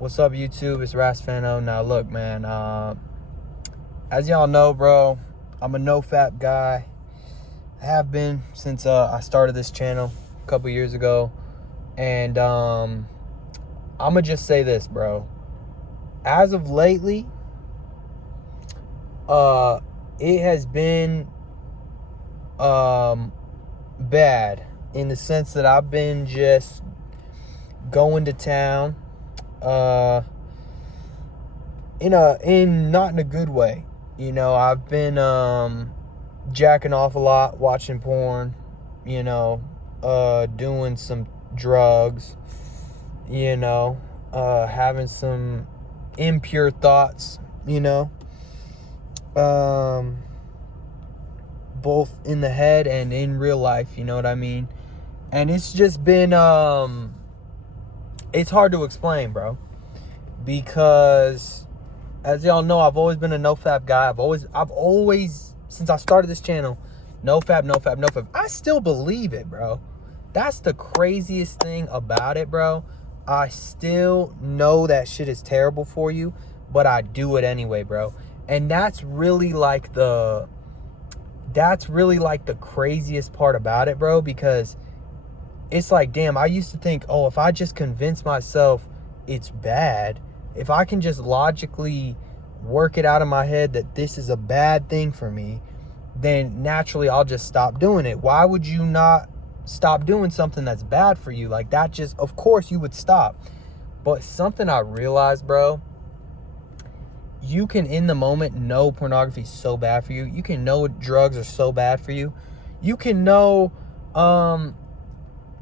What's up, YouTube? It's RAS Phanto. Now, look, man. As y'all know, bro, I'm a no-fap guy. I have been since I started this channel a couple years ago. And I'm going to just say this, bro. As of lately, it has been bad in the sense that I've been just going to town in not in a good way. You know, I've been jacking off a lot, watching porn, you know, doing some drugs, you know, having some impure thoughts, you know, both in the head and in real life, you know what I mean? And it's just been it's hard to explain, bro, because as y'all know, I've always been a no-fap guy. I've always, since I started this channel, no-fap. I still believe it, bro. That's the craziest thing about it, bro. I still know that shit is terrible for you, but I do it anyway, bro. And that's really like the craziest part about it, bro, because it's like, damn, I used to think, oh, if I just convince myself it's bad, if I can just logically work it out in my head that this is a bad thing for me, then naturally I'll just stop doing it. Why would you not stop doing something that's bad for you? Like, that just, of course you would stop. But something I realized, bro, you can in the moment know pornography is so bad for you. You can know drugs are so bad for you. You can know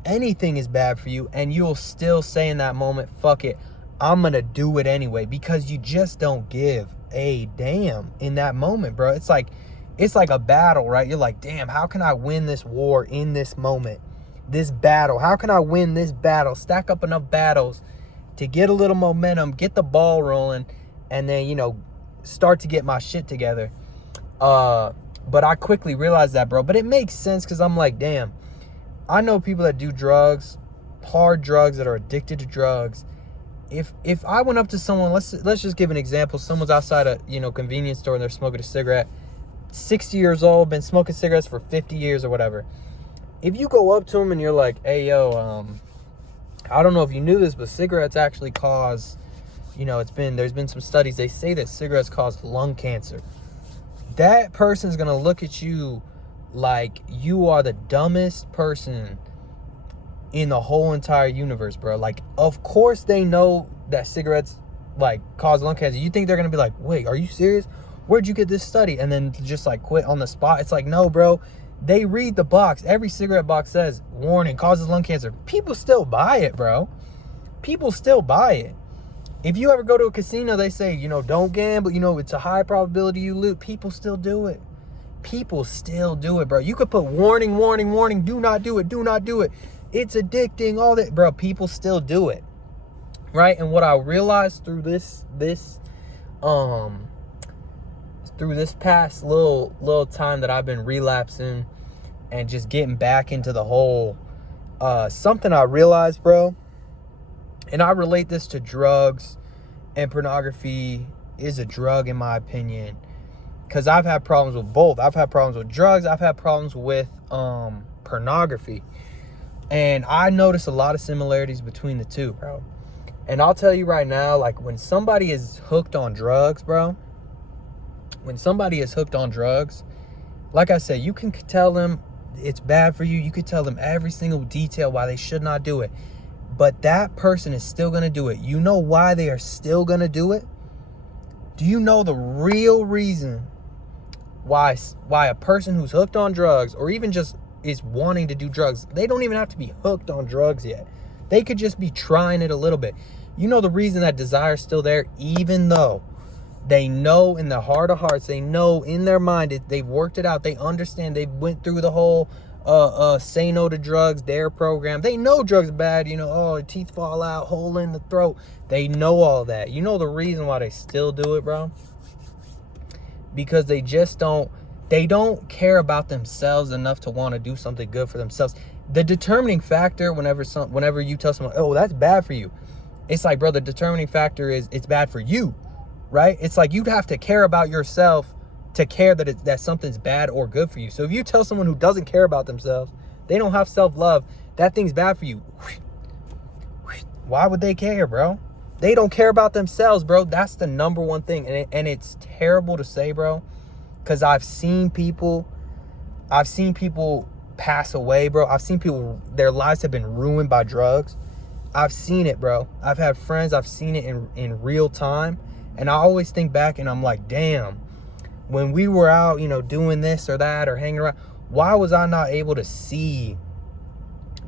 anything is bad for you, and you'll still say in that moment, fuck it, I'm gonna do it anyway, because you just don't give a damn in that moment, bro. It's like a battle, right? You're like, damn, how can I win this war in this moment? This battle, how can I win this battle? Stack up enough battles to get a little momentum, get the ball rolling, and then, you know, start to get my shit together. But I quickly realized that, bro. But it makes sense, because I'm like, damn, I know people that do drugs, hard drugs, that are addicted to drugs. If I went up to someone, let's just give an example. Someone's outside a, you know, convenience store and they're smoking a cigarette. 60 years old, been smoking cigarettes for 50 years or whatever. If you go up to them and you're like, hey, yo, I don't know if you knew this, but cigarettes actually cause, you know, there's been some studies, they say that cigarettes cause lung cancer. That person's gonna look at you like you are the dumbest person in the whole entire universe, bro. Like, of course they know that cigarettes like cause lung cancer. You think they're gonna be like, wait, are you serious? Where'd you get this study? And then just like quit on the spot. It's like, no, bro. They read the box. Every cigarette box says, warning, causes lung cancer. People still buy it, bro. People still buy it. If you ever go to a casino, they say, you know, don't gamble. You know, it's a high probability you lose. People still do it. People still do it, bro. You could put warning, do not do it, do not do it. It's addicting, all that, bro. People still do it, right? And what I realized through this past little time that I've been relapsing and just getting back into the whole, something I realized, bro, and I relate this to drugs, and pornography is a drug in my opinion, because I've had problems with both. I've had problems with drugs. I've had problems with pornography. And I notice a lot of similarities between the two, bro. And I'll tell you right now, like, when somebody is hooked on drugs, bro, when somebody is hooked on drugs, like I said, you can tell them it's bad for you. You could tell them every single detail why they should not do it. But that person is still going to do it. You know why they are still going to do it? Do you know the real reason why a person who's hooked on drugs, or even just is wanting to do drugs, they don't even have to be hooked on drugs yet. They could just be trying it a little bit. You know the reason that desire is still there, even though they know in the heart of hearts, they know in their mind, they've worked it out, they understand, they went through the whole say no to drugs, DARE program. They know drugs are bad, you know, oh, teeth fall out, hole in the throat. They know all that. You know the reason why they still do it, bro? Because they don't care about themselves enough to want to do something good for themselves. The determining factor whenever you tell someone, oh, that's bad for you, It's like, bro, the determining factor is it's bad for you, right? It's like you'd have to care about yourself to care that something's bad or good for you. So if you tell someone who doesn't care about themselves, they don't have self-love, that thing's bad for you, why would they care, bro? They don't care about themselves, bro. That's the number one thing. And it's terrible to say, bro, because I've seen people pass away, bro. I've seen people, their lives have been ruined by drugs. I've seen it, bro. I've had friends, I've seen it in real time. And I always think back and I'm like, damn, when we were out, you know, doing this or that or hanging around, why was I not able to see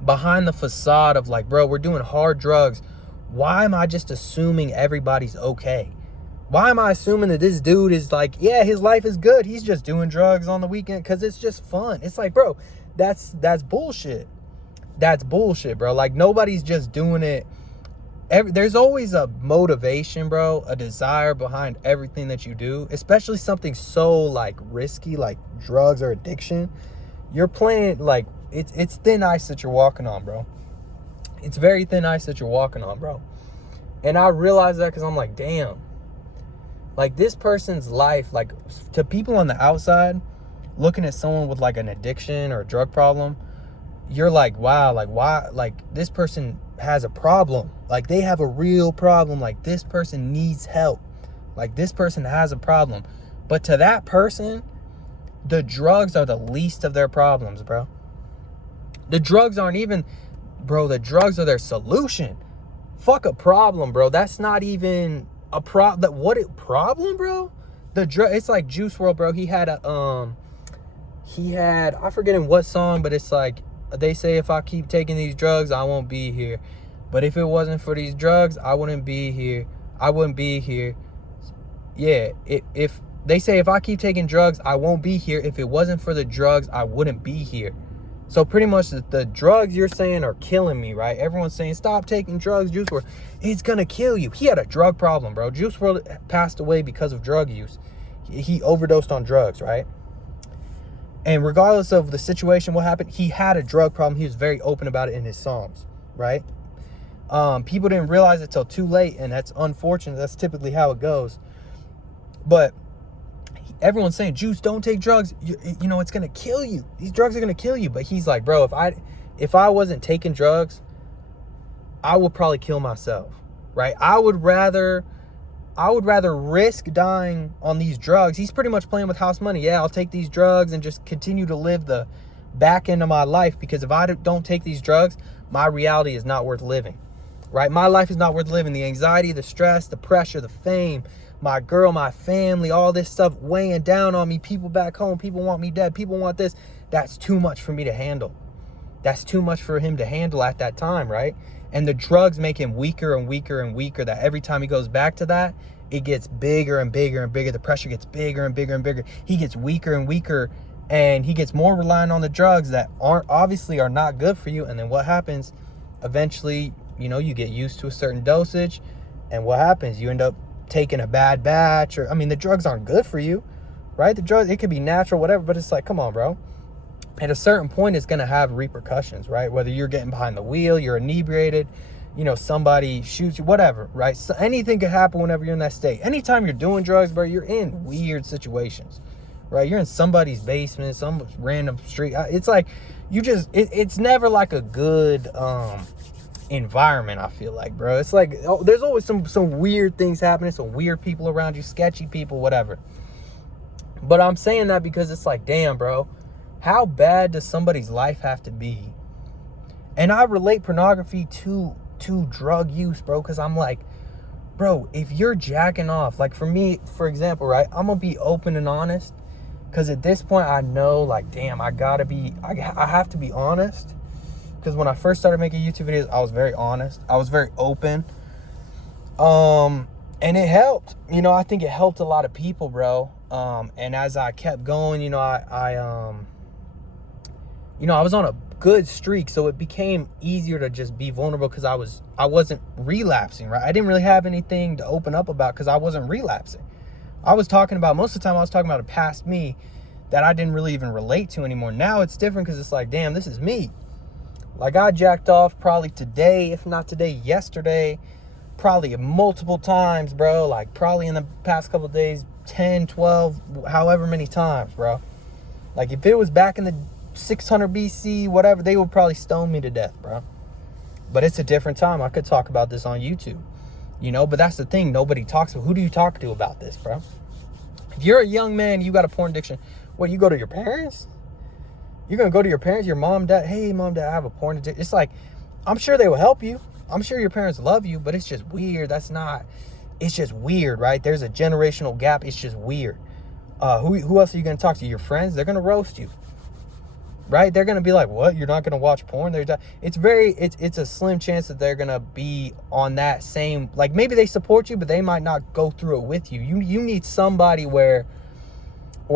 behind the facade of like, bro, we're doing hard drugs? Why am I just assuming everybody's okay? Why am I assuming that this dude is like, yeah, his life is good, he's just doing drugs on the weekend because it's just fun? It's like, bro, that's bullshit. That's bullshit, bro. Like, nobody's just doing it. There's always a motivation, bro, a desire behind everything that you do, especially something so like risky like drugs or addiction. You're playing like it's thin ice that you're walking on, bro. It's very thin ice that you're walking on, bro. And I realize that because I'm like, damn, like this person's life, like to people on the outside looking at someone with like an addiction or a drug problem, you're like, wow, like why, like this person has a problem. Like they have a real problem. Like this person needs help. Like this person has a problem. But to that person, the drugs are the least of their problems, bro. The drugs aren't even, bro, the drugs are their solution. Fuck a problem, bro. That's not even a problem. Problem, bro? It's like Juice WRLD, bro. He had I forget in what song, but it's like, they say if I keep taking these drugs, I won't be here. But if it wasn't for these drugs, I wouldn't be here. I wouldn't be here. Yeah, if they say if I keep taking drugs, I won't be here. If it wasn't for the drugs, I wouldn't be here. So pretty much the drugs you're saying are killing me, right? Everyone's saying, stop taking drugs, Juice WRLD. It's going to kill you. He had a drug problem, bro. Juice WRLD passed away because of drug use. He overdosed on drugs, right? And regardless of the situation, what happened, he had a drug problem. He was very open about it in his songs, right? People didn't realize it till too late, and that's unfortunate. That's typically how it goes. But everyone's saying, Juice, don't take drugs. You know, it's going to kill you. These drugs are going to kill you. But he's like, bro, if I wasn't taking drugs, I would probably kill myself, right? I would rather risk dying on these drugs. He's pretty much playing with house money. Yeah, I'll take these drugs and just continue to live the back end of my life, because if I don't take these drugs, my reality is not worth living, right? My life is not worth living. The anxiety, the stress, the pressure, the fame, my girl, my family, all this stuff weighing down on me, people back home, people want me dead, people want this. That's too much for me to handle. That's too much for him to handle at that time, right? And the drugs make him weaker and weaker and weaker, that every time he goes back to that, it gets bigger and bigger and bigger. The pressure gets bigger and bigger and bigger. He gets weaker and weaker, and he gets more reliant on the drugs that obviously are not good for you. And then what happens? Eventually, you know, you get used to a certain dosage, and what happens? You end up taking a bad batch, or, I mean, the drugs aren't good for you, right? The drugs, it could be natural, whatever, but it's like, come on, bro. At a certain point, it's going to have repercussions, right? Whether you're getting behind the wheel, you're inebriated, you know, somebody shoots you, whatever, right? So anything could happen whenever you're in that state. Anytime you're doing drugs, bro, you're in weird situations, right? You're in somebody's basement, some random street. It's like, it's never like a good environment, I feel like, bro. It's like, there's always some weird things happening, some weird people around you, sketchy people, whatever. But I'm saying that because it's like, damn, bro, how bad does somebody's life have to be? And I relate pornography to drug use, bro, because I'm like, bro, if you're jacking off, like for me, for example, right, I'm gonna be open and honest, because at this point I know, like, damn, I have to be honest, because when I first started making YouTube videos, I was very honest, I was very open, and it helped, you know. I think it helped a lot of people, bro. And as I kept going, you know, I was on a good streak, so it became easier to just be vulnerable, because I wasn't relapsing, right? I didn't really have anything to open up about because I wasn't relapsing. Most of the time I was talking about a past me that I didn't really even relate to anymore. Now it's different, because it's like, damn, this is me. Like, I jacked off probably today, if not today, yesterday, probably multiple times, bro. Like probably in the past couple of days, 10, 12, however many times, bro. Like if it was back in the 600 BC, whatever, they would probably stone me to death, bro. But it's a different time. I could talk about this on YouTube, you know, but that's the thing. Nobody talks about. Who do you talk to about this, bro? If you're a young man, you got a porn addiction. What, you go to your parents? You're going to go to your parents, your mom, dad. Hey, mom, dad, I have a porn addiction. It's like, I'm sure they will help you. I'm sure your parents love you, but it's just weird. It's just weird, right? There's a generational gap. It's just weird. Who else are you going to talk to? Your friends? They're going to roast you, right? They're going to be like, what? You're not going to watch porn? It's a slim chance that they're going to be on that same, like maybe they support you, but they might not go through it with you. You need somebody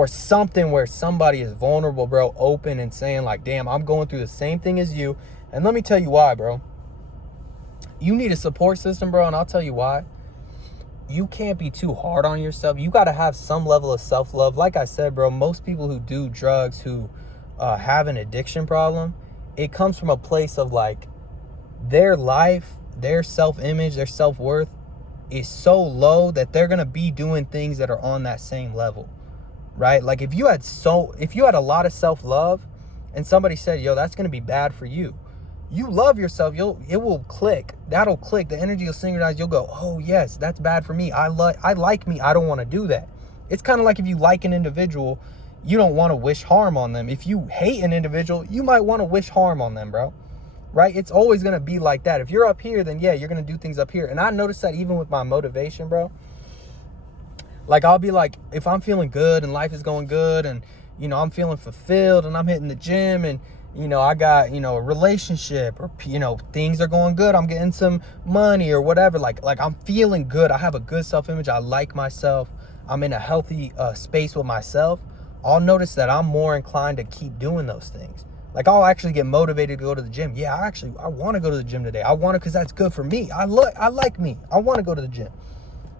something where somebody is vulnerable, bro, open and saying like, damn, I'm going through the same thing as you. And let me tell you why, bro. You need a support system, bro, and I'll tell you why. You can't be too hard on yourself. You got to have some level of self-love. Like I said, bro, most people who do drugs, who have an addiction problem, it comes from a place of like their life, their self-image, their self-worth is so low that they're going to be doing things that are on that same level, right? Like if you had a lot of self-love and somebody said, yo, that's going to be bad for you. You love yourself, it will click. That'll click. The energy will synchronize. You'll go, oh yes, that's bad for me. I like me. I don't want to do that. It's kind of like if you like an individual, you don't want to wish harm on them. If you hate an individual, you might want to wish harm on them, bro. Right? It's always going to be like that. If you're up here, then yeah, you're going to do things up here. And I noticed that even with my motivation, bro. Like I'll be like, if I'm feeling good and life is going good and, you know, I'm feeling fulfilled and I'm hitting the gym and, you know, I got, you know, a relationship or, you know, things are going good. I'm getting some money or whatever. Like I'm feeling good. I have a good self-image. I like myself. I'm in a healthy space with myself. I'll notice that I'm more inclined to keep doing those things. Like I'll actually get motivated to go to the gym. Yeah, I want to go to the gym today. I want to because that's good for me. I like me. I want to go to the gym.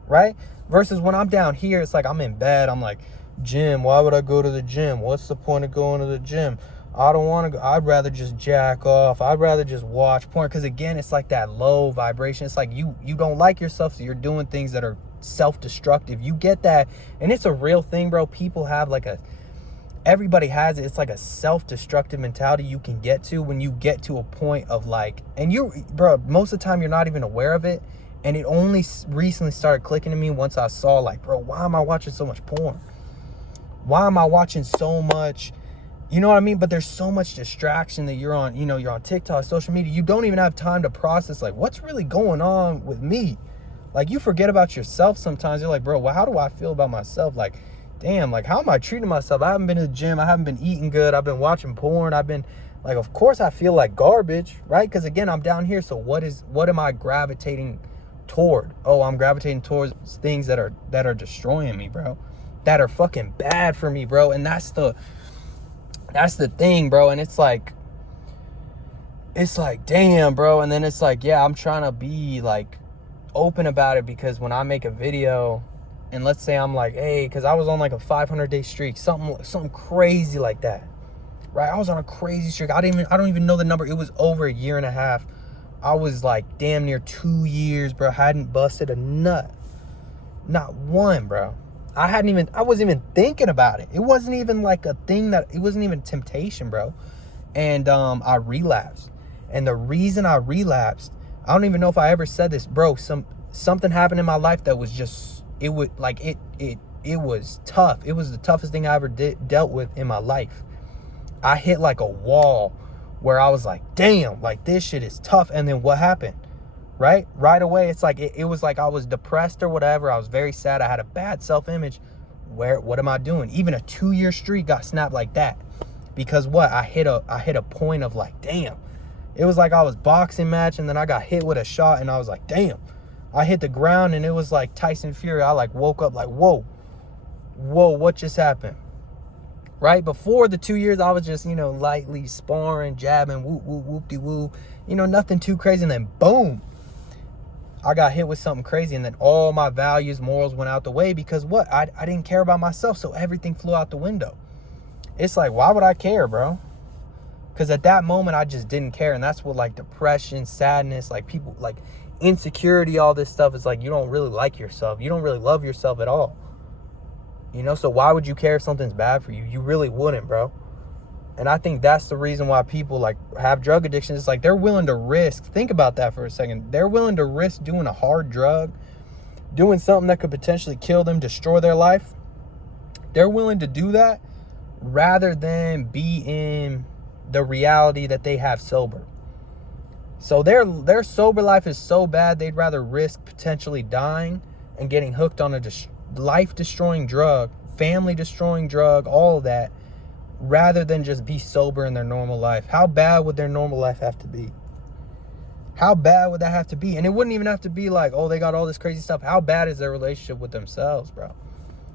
Right? Versus when I'm down here, it's like I'm in bed. I'm like, gym, why would I go to the gym? What's the point of going to the gym? I don't want to go. I'd rather just jack off. I'd rather just watch porn. Because again, it's like that low vibration. It's like you don't like yourself, so you're doing things that are self-destructive. You get that. And it's a real thing, bro. People have everybody has it. It's like a self-destructive mentality you can get to when you get to a point of like, and bro, most of the time you're not even aware of it. And it only recently started clicking to me once I saw like, bro, why am I watching so much porn? Why am I watching so much? You know what I mean? But there's so much distraction that you're on, you know, you're on TikTok, social media. You don't even have time to process like what's really going on with me. Like you forget about yourself sometimes. You're like, bro, well, how do I feel about myself? Like, damn, like how am I treating myself? I haven't been to the gym. I haven't been eating good. I've been watching porn. I've been like, of course I feel like garbage, right? Because again, I'm down here. So what am I gravitating toward? Oh, I'm gravitating towards things that are destroying me, bro. That are fucking bad for me, bro. And that's the thing, bro. And it's like, damn, bro. And then it's like, yeah, I'm trying to be like open about it because when I make a video and let's say I'm like, hey, because I was on like a 500-day streak, something crazy like that, right? I was on a crazy streak. I don't even know the number. It was over a year and a half. I was like damn near 2 years, bro. Hadn't busted a nut. Not one, bro. I wasn't even thinking about it. It wasn't even like a thing it wasn't even temptation, bro. And I relapsed. And the reason I relapsed, I don't even know if I ever said this, bro. Something happened in my life that was just, it was tough. It was the toughest thing I ever dealt with in my life. I hit like a wall where I was like, damn, like this shit is tough. And then what happened? Right away, it's like it was like I was depressed or whatever. I was very sad. I had a bad self-image. What am I doing? Even a 2-year streak got snapped like that because what? I hit a point of like, damn. It was like I was boxing match and then I got hit with a shot and I was like, damn. I hit the ground and it was like Tyson Fury. I like woke up like, whoa, what just happened? Right before the 2 years, I was just, you know, lightly sparring, jabbing, whoop-de-woo, you know, nothing too crazy. And then boom, I got hit with something crazy, and then all my values, morals went out the way because what? I didn't care about myself, so everything flew out the window. It's like, why would I care, bro? Because at that moment, I just didn't care, and that's what, like, depression, sadness, like, people, like, insecurity, all this stuff. It's like you don't really like yourself. You don't really love yourself at all. So why would you care if something's bad for you? You really wouldn't, bro. And I think that's the reason why people like have drug addictions. It's like they're willing to risk. Think about that for a second. They're willing to risk doing a hard drug, doing something that could potentially kill them, destroy their life. They're willing to do that rather than be in the reality that they have sober. So their sober life is so bad, they'd rather risk potentially dying and getting hooked on a life-destroying drug, family-destroying drug, all of that, rather than just be sober in their normal life. How bad would their normal life have to be? How bad would that have to be? And it wouldn't even have to be like, oh, they got all this crazy stuff. How bad is their relationship with themselves, bro?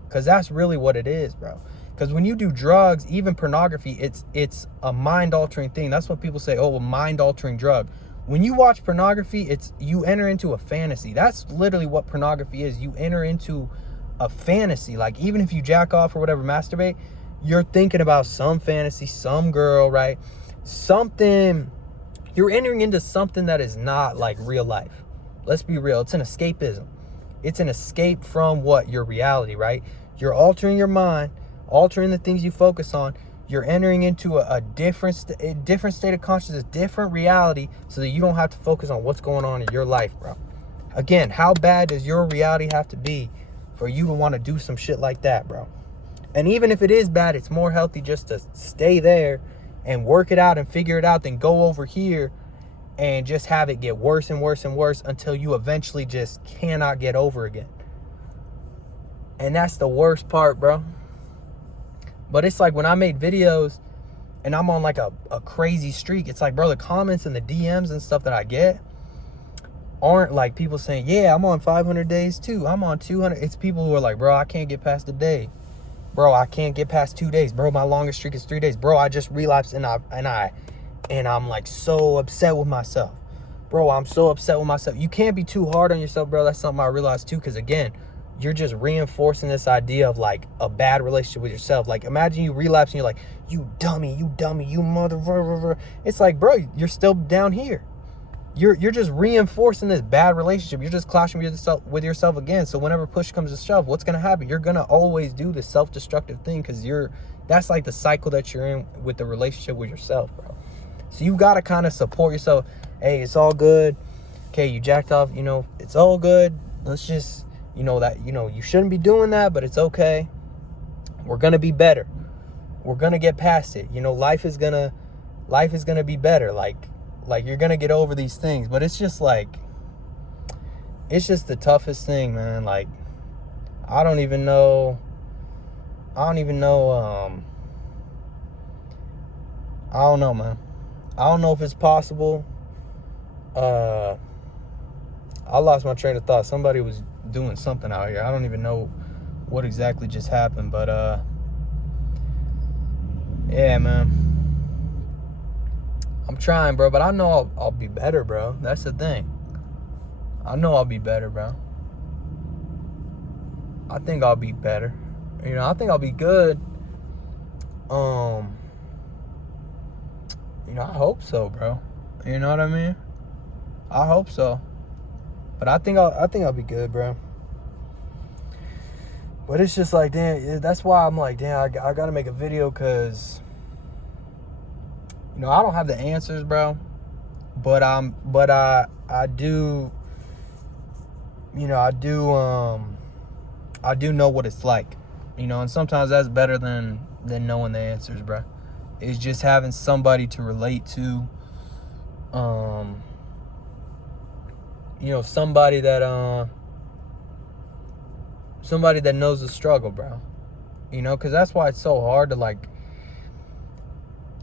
Because that's really what it is, bro. Because when you do drugs, even pornography, it's a mind-altering thing. That's what people say, oh, a mind-altering drug. When you watch pornography, you enter into a fantasy. That's literally what pornography is. You enter into a fantasy. Like, even if you jack off or whatever, masturbate, you're thinking about some fantasy, some girl, right? Something. You're entering into something that is not like real life. Let's be real. It's an escapism. It's an escape from what? Your reality, right? You're altering your mind, altering the things you focus on. You're entering into a different state of consciousness, different reality, so that you don't have to focus on what's going on in your life, bro. Again, how bad does your reality have to be for you to want to do some shit like that, bro? And even if it is bad, it's more healthy just to stay there and work it out and figure it out than go over here and just have it get worse and worse and worse until you eventually just cannot get over again. And that's the worst part, bro. But it's like when I made videos and I'm on like a crazy streak, it's like, bro, the comments and the DMs and stuff that I get aren't like people saying, yeah, I'm on 500 days too, I'm on 200. It's people who are like, bro, I can't get past a day. Bro, I can't get past 2 days. Bro, my longest streak is 3 days. Bro, I just relapsed and I'm like so upset with myself. Bro, I'm so upset with myself. You can't be too hard on yourself, bro. That's something I realized too, because again, you're just reinforcing this idea of like a bad relationship with yourself. Like, imagine you relapse and you're like, you dummy, you mother. It's like, bro, you're still down here. You're just reinforcing this bad relationship. You're just clashing with yourself again. So whenever push comes to shove, what's gonna happen? You're gonna always do this self-destructive thing because that's like the cycle that you're in with the relationship with yourself, bro. So you gotta kind of support yourself. Hey, it's all good. Okay, you jacked off, it's all good. Let's just, you shouldn't be doing that, but it's okay. We're gonna be better. We're gonna get past it. Life is gonna be better. Like you're gonna get over these things. But it's just the toughest thing, man. Like, I don't even know. I don't know, man. I don't know if it's possible. I lost my train of thought. Somebody was doing something out here. I don't even know what exactly just happened, but yeah, man. I'm trying, bro, but I know I'll be better, bro. That's the thing. I know I'll be better, bro. I think I'll be better. I think I'll be good. I hope so, bro. You know what I mean? I hope so. But I think I'll be good, bro. But it's just like, damn, that's why I'm like, damn, I gotta make a video, because I don't have the answers, bro. But I do know what it's like. And sometimes that's better than knowing the answers, bro. It's just having somebody to relate to. Somebody that knows the struggle, bro. Because that's why it's so hard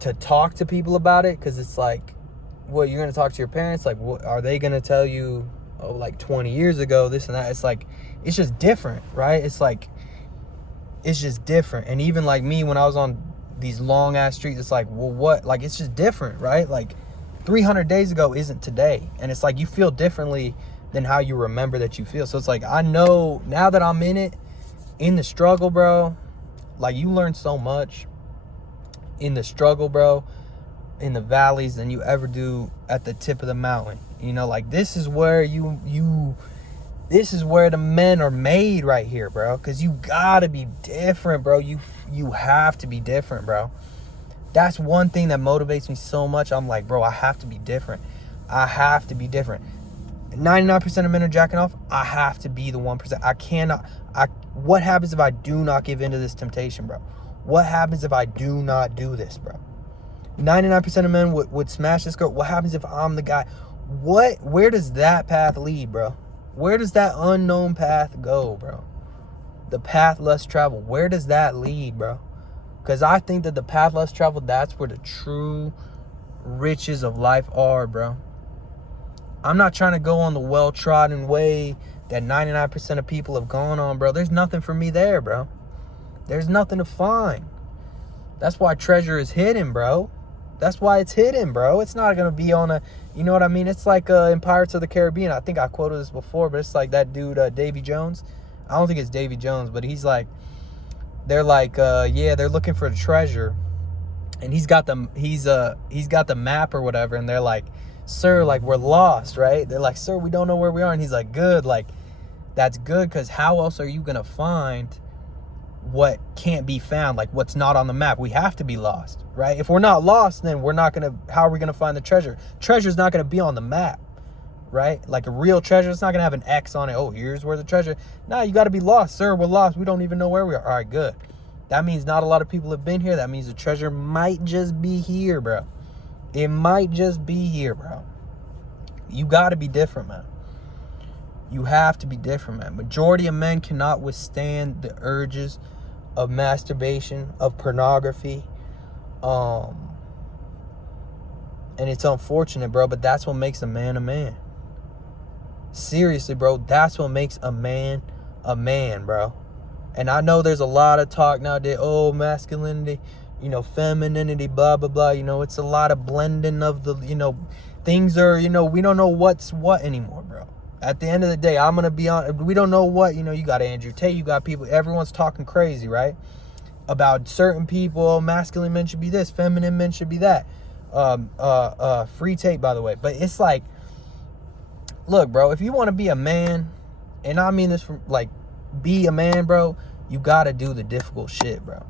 to talk to people about it, because it's like, what, you're going to talk to your parents? Like, what are they going to tell you? Oh, like 20 years ago, this and that. It's like, it's just different, right? It's like, it's just different. And even like me, when I was on these long ass streets, it's like, well, what? Like, it's just different, right? Like 300 days ago isn't today. And it's like, you feel differently than how you remember that you feel. So it's like, I know now that I'm in it, in the struggle, bro, like, you learn so much in the struggle, bro, in the valleys, than you ever do at the tip of the mountain. You know, like, this is where this is where the men are made right here, bro. Because you gotta be different, bro. You have to be different, bro. That's one thing that motivates me so much. I'm like, bro, I have to be different. I have to be different. 99% of men are jacking off. I have to be the 1%. I cannot. What happens if I do not give into this temptation, bro? What happens if I do not do this, bro? 99% of men would smash this girl. What happens if I'm the guy? Where does that path lead, bro? Where does that unknown path go, bro? The path less traveled. Where does that lead, bro? Because I think that the path less traveled, that's where the true riches of life are, bro. I'm not trying to go on the well-trodden way that 99% of people have gone on, bro. There's nothing for me there, bro. There's nothing to find. That's why treasure is hidden, bro. That's why it's hidden, bro. It's not going to be on a, you know what I mean? It's like in Pirates of the Caribbean. I think I quoted this before, but it's like that dude, Davy Jones. I don't think it's Davy Jones, but he's like, they're like, they're looking for the treasure. And he's got the map or whatever. And they're like, sir, like, we're lost, right? They're like, sir, we don't know where we are. And he's like, good. Like, that's good, because how else are you going to find what can't be found, like what's not on the map? We have to be lost, right? If we're not lost, then we're not gonna, how are we gonna find the treasure? Treasure's not gonna be on the map, right? Like a real treasure, it's not gonna have an X on it. Oh, here's where the treasure. No, you gotta be lost, sir. We're lost. We don't even know where we are. All right, good. That means not a lot of people have been here. That means the treasure might just be here, bro. It might just be here, bro. You gotta be different, man. You have to be different, man. Majority of men cannot withstand the urges of masturbation, of pornography. And it's unfortunate, bro, but that's what makes a man a man. Seriously, bro, that's what makes a man, bro. And I know there's a lot of talk nowadays, oh, masculinity, you know, femininity, blah, blah, blah. You know, it's a lot of blending of the, you know, things are, you know, we don't know what's what anymore, bro. At the end of the day, I'm going to be on, we don't know what, you know, you got Andrew Tate, you got people, everyone's talking crazy, right? About certain people, masculine men should be this, feminine men should be that. Free Tate, by the way. But it's like, look, bro, if you want to be a man, and I mean this from, like, be a man, bro, you got to do the difficult shit, bro.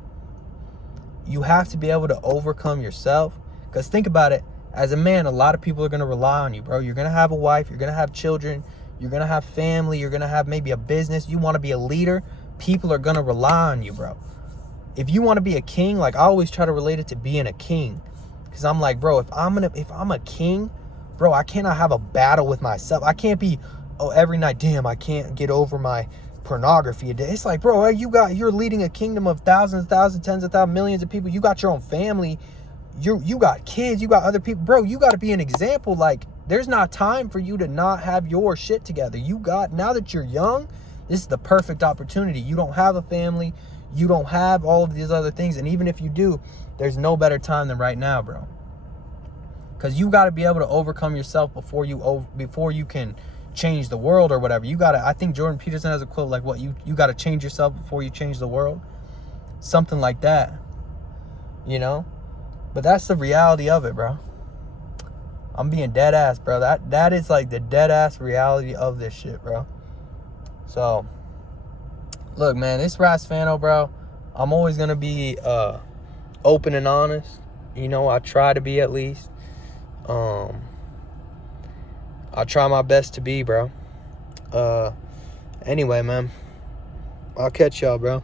You have to be able to overcome yourself. Because think about it, as a man, a lot of people are going to rely on you, bro. You're going to have a wife, you're going to have children, you're going to have family, you're going to have maybe a business. You want to be a leader, people are going to rely on you, bro. If you want to be a king, like, I always try to relate it to being a king. Because I'm like, bro, if I'm a king, bro, I cannot have a battle with myself. I can't be, oh, every night, damn, I can't get over my pornography a day. It's like, bro, you're leading a kingdom of thousands, tens of thousands, millions of people. You got your own family. You got kids, you got other people. Bro, you got to be an example. Like, there's not time for you to not have your shit together. Now that you're young, this is the perfect opportunity. You don't have a family. You don't have all of these other things. And even if you do, there's no better time than right now, bro. Because you got to be able to overcome yourself before you can change the world or whatever. I think Jordan Peterson has a quote like, what, you got to change yourself before you change the world. Something like that, you know? But that's the reality of it, bro. I'm being dead ass, bro. That is like the dead ass reality of this shit, bro. So, look, man, this RAS Phanto, bro, I'm always going to be open and honest. You know, I try to be, at least. I try my best to be, bro. Anyway, man, I'll catch y'all, bro.